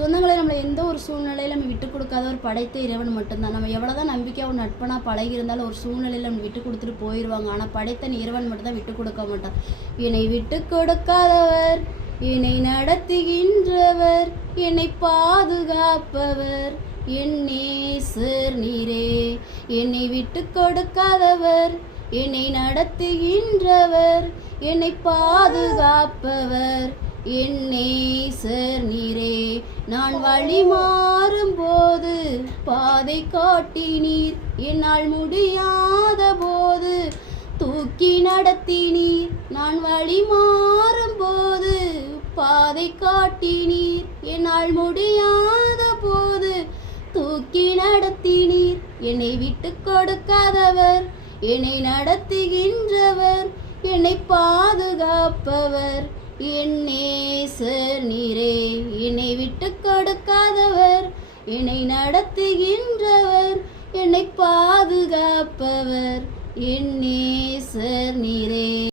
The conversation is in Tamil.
சொந்தங்களை நம்மளை எந்த ஒரு சூழ்நிலையில் நம்ம விட்டு கொடுக்காதவர் படைத்த இறைவன் மட்டும்தான். நம்ம எவ்வளோதான் நம்பிக்கையாக நட்பனாக பழகி இருந்தாலும் ஒரு சூழ்நிலையில் நம்ம விட்டு கொடுத்துட்டு போயிடுவாங்க. ஆனால் படைத்த இறைவன் மட்டும்தான் விட்டு கொடுக்க மாட்டான். என்னை விட்டு கொடுக்காதவர், என்னை நடத்துகின்றவர், என்னை பாதுகாப்பவர் என் நேசர் நீரே. என்னை விட்டு கொடுக்காதவர், என்னை நடத்துகின்றவர், என்னை பாதுகாப்பவர் என் நேசர் நீரே. நான் வழி மாறும் போது பாதை காட்டினீர், என்னால் முடியாத போது தூக்கி நடத்தினீர். நான் வழி மாறும் போது பாதை காட்டினீர், என்னால் முடியாத போது தூக்கி நடத்தினீர். என்னை விட்டு கொடுக்காதவர், என்னை நடத்துகின்றவர், என்னை பாதுகாப்பவர் என் நேசர் நீரே. என்னை விட்டு கொடுக்காதவர், என்னை நடத்துகின்றவர், என்னை பாதுகாப்பவர் என் நேசர் நீரே.